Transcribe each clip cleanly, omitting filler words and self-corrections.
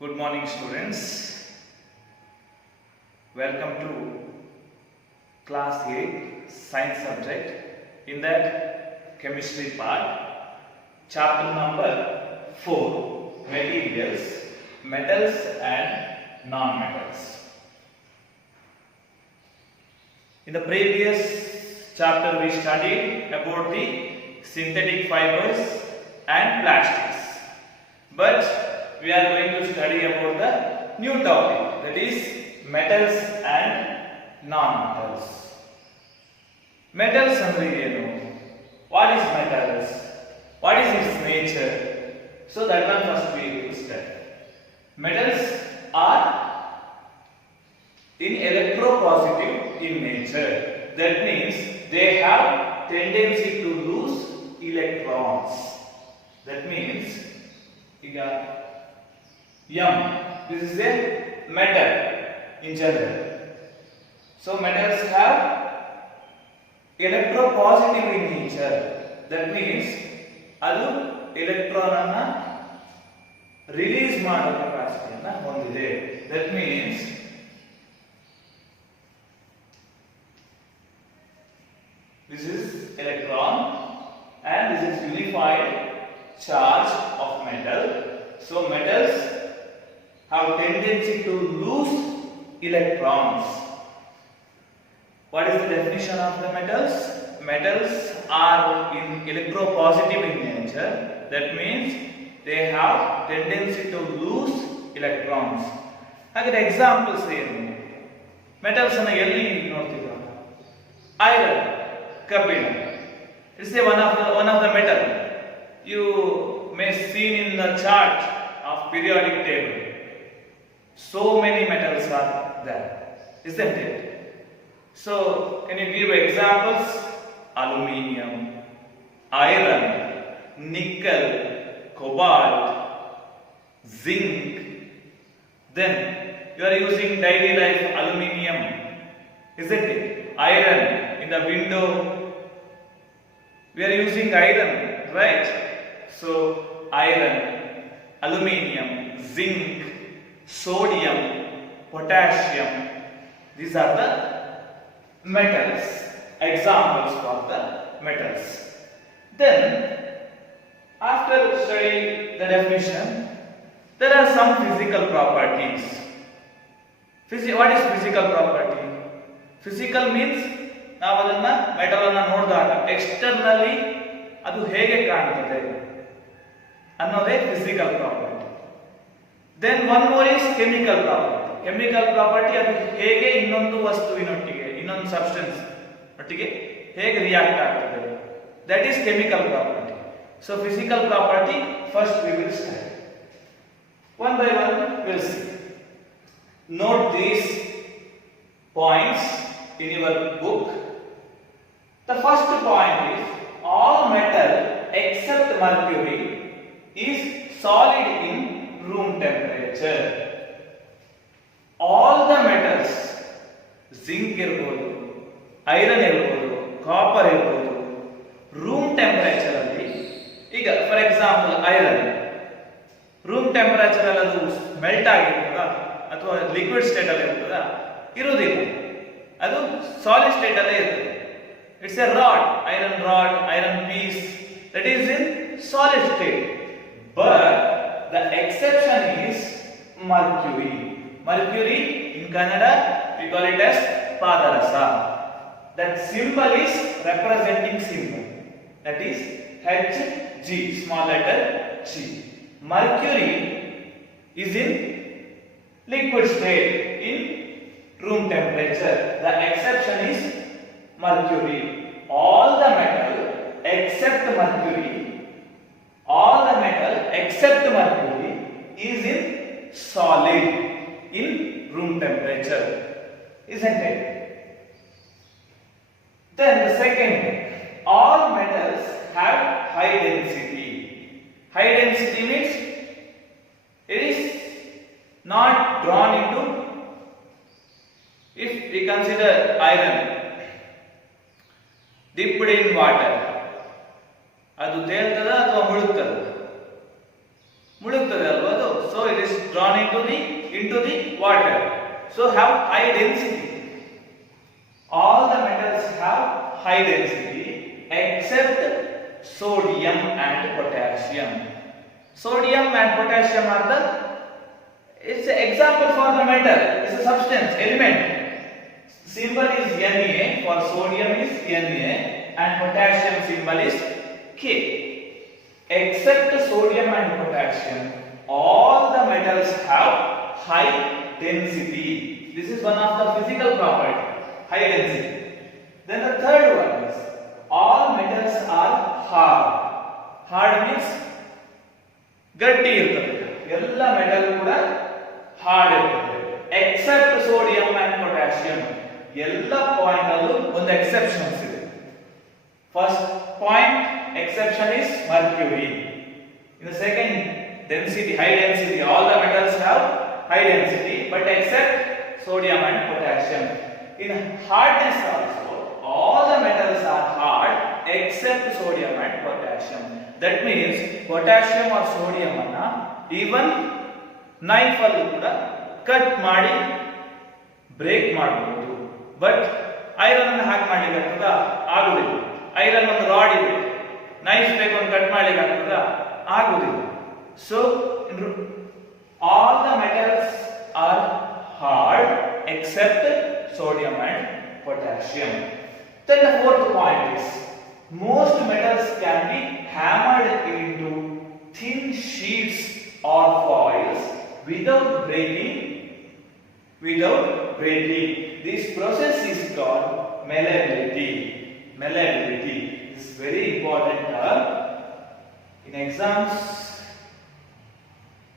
Good morning, students. Welcome to class 8 science subject. In that chemistry part, chapter number 4, materials, metals and non-metals. In the previous chapter we studied about the synthetic fibers and plastics, but we are going to study about the new topic, that is metals and non-metals. Metals andre enu? What is metals? What is its nature? So that one first we will study. Metals are in electropositive in nature. That means they have tendency to lose electrons. That means M, this is a metal in general. So metals have electropositive in nature. That means adu electron anna release ಮಾಡುವ capacity ಅನ್ನು ಹೊಂದಿದೆ. That means this is electron and this is unified charge of metal. So metals have tendency to lose electrons. What is the definition of the metals? Metals are in electropositive in nature. That means they have tendency to lose electrons. Again, examples ಏನು? Metals ಅನ್ನು ಎಲ್ಲಿ ನೋಡ್ತೀರಾ? Iron, ಕಬ್ಬಿಣ. It's one of the metal. You may see in the chart of periodic table. So many metals are there, isn't it? So, can you give examples? Aluminium, iron, nickel, cobalt, zinc. Then you are using daily life aluminium, isn't it? Iron in the window. We are using iron, right? So, iron, aluminium, zinc, sodium, potassium, these are the metals, examples for the metals. Then after studying the definition, there are some physical properties. What is physical property? Physical means ನಾವು ಅದನ್ನ metal ಅನ್ನು ನೋಡಿದಾಗ externally ಅದು ಹೇಗೆ ಕಾಣುತ್ತದೆ ಅನ್ನೋದೇ physical property. Then one more is chemical property. Chemical property ಅದು ಹೇಗೆ ಇನ್ನೊಂದು ವಸ್ತುವಿನೊಟ್ಟಿಗೆ ಇನ್ನೊಂದು ಸಬ್ಸ್ಟೆನ್ಸ್ ಒಟ್ಟಿಗೆ ಹೇಗೆ ರಿಯಾಕ್ಟ್ ಆಗ್ತದೆ, that is chemical property. So physical property first we will study. One by one we will see. Note these points in your book. The first point is all metal except mercury is solid in room temperature. All the metals, zinc irbodu, iron irbodu, copper irbodu, room temperature alli iga for example iron room temperature alli adu melt ಆಗಿರುತ್ತದಾ ಅಥವಾ liquid state ಅಲ್ಲಿ ಇರುತ್ತದಾ? ಇರುವುದಿಲ್ಲ, ಅದು solid state ಅಲ್ಲೇ ಇರುತ್ತೆ. It's a rod, iron piece, that is in solid state. But the exception is mercury. Mercury in Kannada we call it as padarasa. That symbol is representing symbol, that is Hg, small letter G. Mercury is in liquid state in room temperature. The exception is mercury. All the metal except mercury is in solid in room temperature, isn't it? Then the second, all metals have high density. High density means it is not drawn into. If we consider iron dipped in water, ಅದು ತೇಲ್ತದ ಅಥವಾ ಮುಳುಗ್ತದ? ಮುಳುಗ್ತದೆ ಅಲ್ವಾ ಅದು. So it is drawn into the water. So have high density. All the metals have high density except sodium and potassium. Sodium and potassium are the, it's an example for the metal. It's a substance, element. Symbol is Na, for sodium is Na, and potassium symbol is K. Except sodium and potassium, all the metals have high density. This is one of the physical property, high density. Then the third one is all metals are hard. Hard means ಗಟ್ಟಿ ಇರ್ತದೆ. ಎಲ್ಲ metal ಕೂಡ hard ಇರ್ತದೆ accept sodium and potassium. ಎಲ್ಲ point ಅಲ್ಲೂ ಒಂದು exceptions ಇದೆ. First point exception is mercury. In the second density, high density, all the metals have high density but except sodium and potassium. In hardness also, all the metals are hard except sodium and potassium. That means potassium or sodium anna even knife allu kuda cut ಮಾಡಿ break ಮಾಡಬಹುದು. But iron ಅನ್ನು ಹಾಗೆ ಮಾಡಲಿಕ್ಕೆ ಆಗುವುದಿಲ್ಲ. Iron ಒಂದು rod ಇದೆ, knife ತಗೊಂಡು cut ಮಾಡಲಿಕ್ಕೆ ಆಗುವುದಿಲ್ಲ. So all the metals are hard except sodium and potassium. Then the fourth point is most metals can be hammered into thin sheets or foils without breaking. This process is called malleability. Malleability is very important term in exams.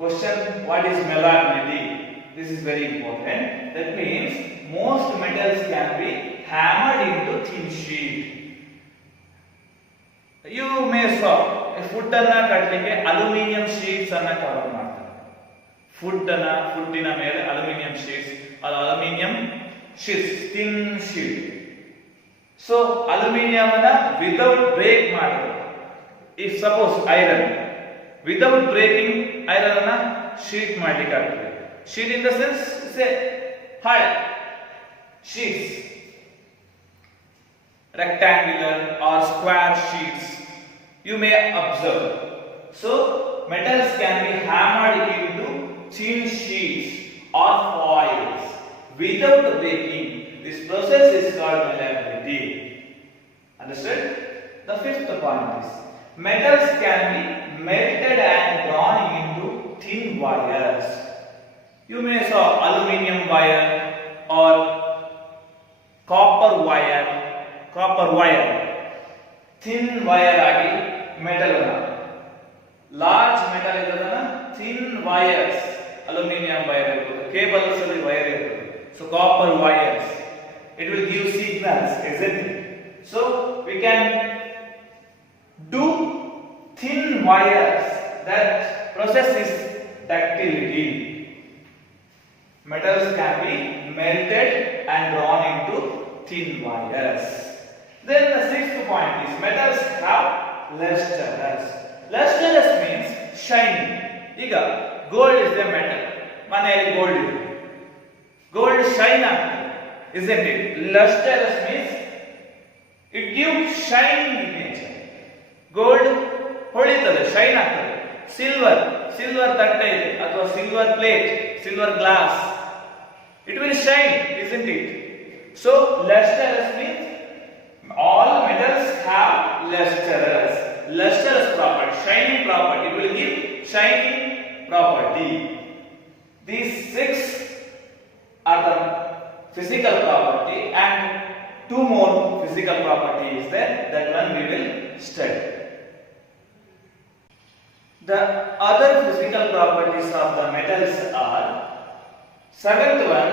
Question, what is malleability? This is very important. That means most metals can be hammered into thin sheet. You may saw food anna katlikke aluminum sheets anna cover ಮಾಡ್ತಾರೆ. ಫುಡ್ಡಿನ ಮೇಲೆ aluminium sheets, aluminium sheets, thin sheet. So aluminium ಅನ್ನ without break ಮಾಡಿದ್ರು. If suppose iron without breaking iron ಅನ್ನ sheet ಮಾಡ್ಲಿಕ್ಕೆ ಆಗ್ತದೆ. Sheet in the sense hard sheets, rectangular or square sheets you may observe. So metals can be hammered into thin sheets or foils without breaking. This process is called malleability. Understood? The fifth point is metals can be melted and drawn into thin wires. You may saw aluminum wire or copper wire thin wire ಆಗಿ metal ಅನ್ನ, large metal ಇರೋದನ್ನ thin wires, aluminium wire ಇರ್ಬೋದು, cables ಅಲ್ಲಿ wire ಇರ್ಬೋದು. So copper wires, it will give signals, isn't it? So we can do thin wires. That process is ductility. Metals can be melted and drawn into thin wires. Then the sixth point is metals have lustrous. Lustrous means shining. ಈಗ gold is a metal. ಮನೆಯಲ್ಲಿ gold ಇದೆ, gold shine ಆಗ್ತದೆ, isn't it? Lustrous means it gives shining in nature. Gold ಹೊಳಿತದೆ, shine ಆಗ್ತದೆ. Silver ತಟ್ಟೆ ಇದೆ ಅಥವಾ silver plate, silver glass, it will shine, isn't it? So lustrous means all metals have lustrous property, shining property. It will give shining property. These six are the physical property, and two more physical properties there. That one we will study. The other physical properties of the metals are, seventh one,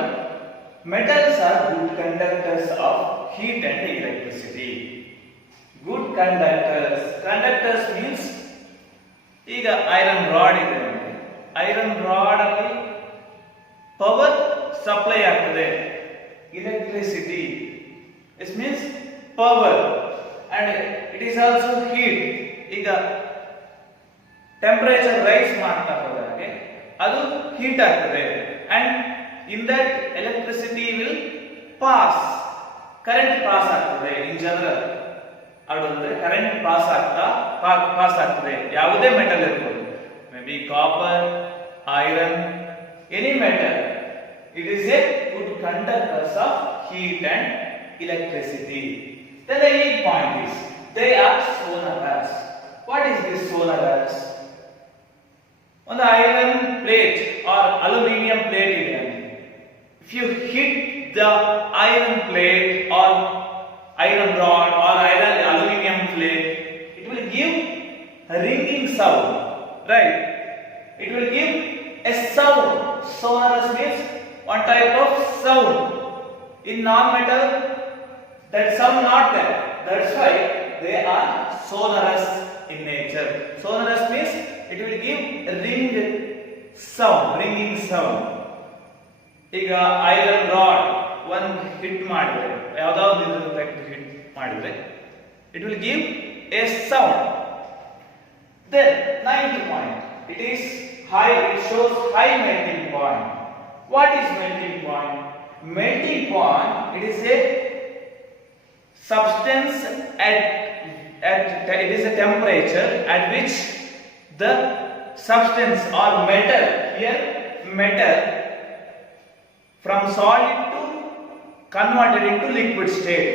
metals are good conductors of heat and electricity. Good conductors means, ಈಗ iron rod ಇದೆ, iron rod ಅಲ್ಲಿ power supply ಆಗ್ತದೆ, electricity, it means power, and it is also heat. ಈಗ temperature rice ಮಾಡ್ತಾ ಹೋದಾಗೆ ಅದು heat ಆಗ್ತದೆ and in that electricity will pass, current pass ಆಗ್ತದೆ. in general ಅಂದ್ರೆ ಕರೆಂಟ್ ಪಾಸ್ ಆಗ್ತದೆ. ಯಾವುದೇ ಮೆಟಲ್ ಇರಬಹುದು, may be copper, iron, any metal. It is a good conductors of heat and electricity. Then the 8th point is they are sonorous. What is this sonorous? On the iron plate or aluminium plate ಇದೆ, if you hit the iron plate or iron rod or iron aluminium plate, it will give a ringing sound, right? It will give a sound. Sonorous means one type of sound. In non-metal, that sound not there. That's why they are sonorous in nature. Sonorous means it will give a ringing sound. ಈಗ iron rod ಒಂದು hit ಮಾಡಿದ್ರೆ, ಯಾವುದಾದ್ರು hit ಮಾಡಿದ್ರೆ, it will give a sound. Then 9th point, it is high, it shows high melting point. What is melting point? Melting point, it is a substance it is a temperature at which the substance or metal, here metal, from solid to converted into liquid state.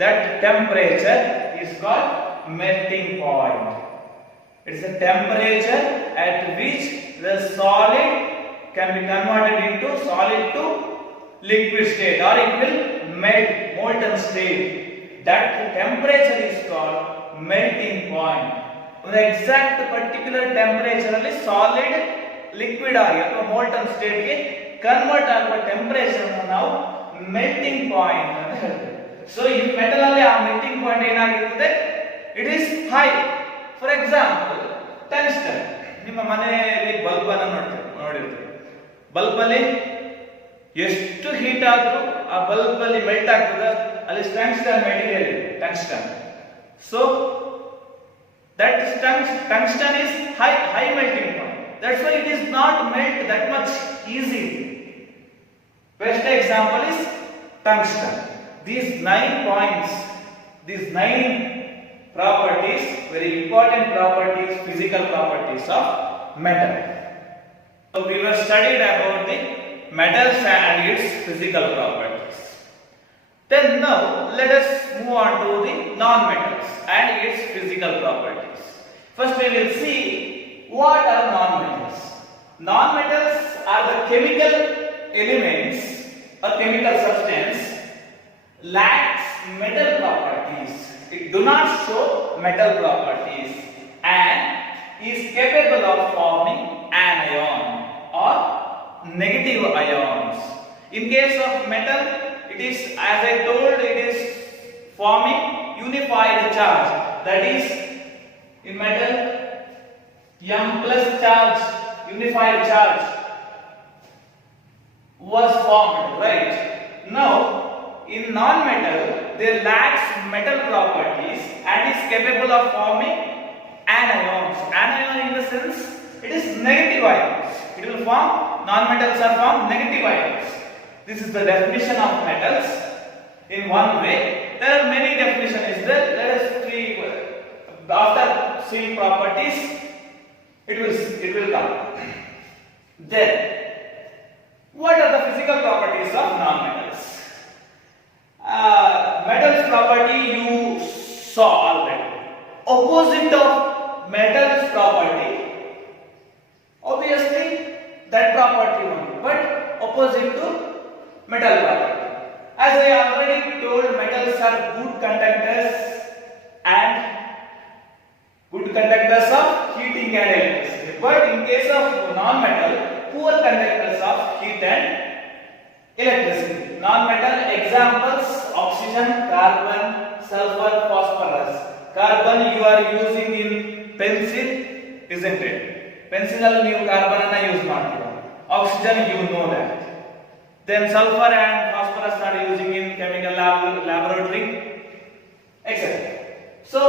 That temperature is called melting point. It is a temperature at which the solid can be converted into solid to liquid state, or it will melt, molten state. That temperature is called melting point. The exact particular temperature ಅಲ್ಲಿ solid liquid ಆಗಿ ಅಥವಾ molten state ಗೆ convert ಆಗುವ temperature ಅನ್ನು ನಾವು melting point ಅಂತ ಹೇಳ್ತೇವೆ. So ಈ ಮೆಟಲ್ ಅಲ್ಲಿ ಆ ಮೆಲ್ಟಿಂಗ್ ಪಾಯಿಂಟ್ ಏನಾಗಿರುತ್ತೆ? It is high. For example tungsten, ನಿಮ್ಮ ಮನೆಯಲ್ಲಿ ಬಲ್ಬ್ ಅನ್ನು ನೋಡಿರ್ತೀವಿ. ಬಲ್ಬ್ ಅಲ್ಲಿ ಎಷ್ಟು ಹೀಟ್ ಆದ್ರೂ ಆ ಬಲ್ಬ್ ಅಲ್ಲಿ ಮೆಲ್ಟ್ ಆಗ್ತದೆ, ಅಲ್ಲಿ ಟಂಗ್ಸ್ಟನ್ ಮೆಟೀರಿಯಲ್ ಇದೆ, tungsten. So that tungsten is high melting point. That's why it is not melt that much easily. Best example is tungsten. These 9 points, these 9 properties, very important properties, physical properties of metal. So we were studied about the metals and its physical properties. Then now let us move on to the non-metals and its physical properties. First we will see what are non-metals. Non-metals are the chemical elements or chemical substance lacks metal properties. It do not show metal properties and is capable of forming anion or negative ions. In case of metal, it is, as I told, it is forming unified charge. That is, in metal, M plus charge, unified charge was formed, right? Now, in non-metal, they lacks metal properties and is capable of forming anions. Anion in the sense, it is negative ions. It will form, non-metals are formed negative ions. This is the definition of metals in one way. There are many definitions. Let us see. After seeing properties, it will come. Then, what are the physical properties of non-metals? Metals property you saw already. Opposite of metals property, obviously that property only, but opposite to metal property. As I already told, metals are good conductors and good conductors of heating and electricity. But in case of non-metal, poor conductors of heat and electricity. Non-metal examples: oxygen, carbon, sulfur, phosphorus. Carbon you are using in pencil, isn't it? Pencil alli ನೀವು carbon ಅನ್ನು use ಮಾಡ್ತೀರಾ. Oxygen you know that. Then sulfur and phosphorus are using in chemical laboratory, etc. So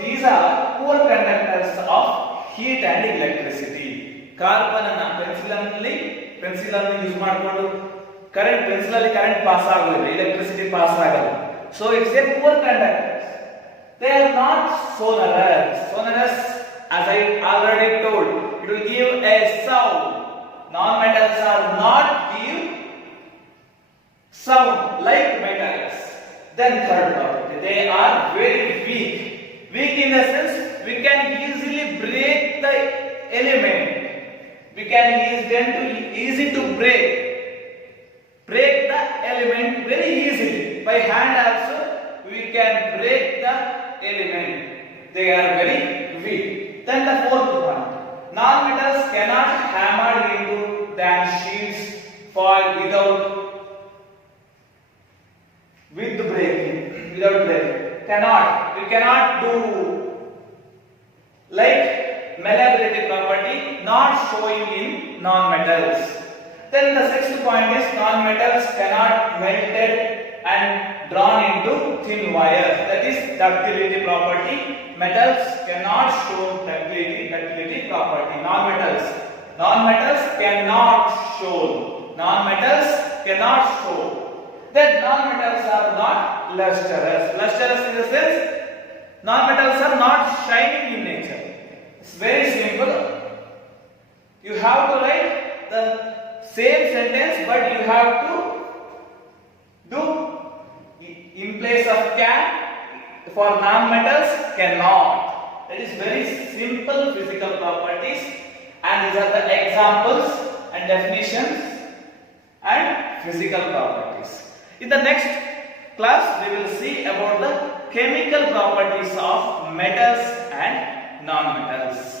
these are poor conductors of heat and electricity. Carbon and pencil alli pencil ಅನ್ನು use ಮಾಡಿಕೊಂಡು current pencil ಅಲ್ಲಿ current pass ಆಗೋದಿಲ್ಲ, electricity pass ಆಗಲ್ಲ. So it's A poor conductors. They are not sonorous. Sonorous, as I already told, it will give a sound. Non-metals are not give sound like metals. Then third property, they are very weak. Weak in the sense we can easily break the element. We can easy to break the element very easily. By hand also we can break the element. They are very weak. Then the fourth one, non-metals cannot hammer into than sheets fall without breaking. We cannot do like malleability property not showing in non-metals. Then the sixth point is non-metals cannot melted and drawn into thin wires. That is ductility property. Metals cannot show ductility property. Non-metals cannot show. Then non-metals are not lustrous. Lustrous in the sense non-metals are not shining in nature. It's very simple. You have to write the same sentence, but you have to do in place of can for non-metals cannot. That is very simple physical properties, and these are the examples and definitions and physical properties. In the next class we will see about the chemical properties of metals and non-metals.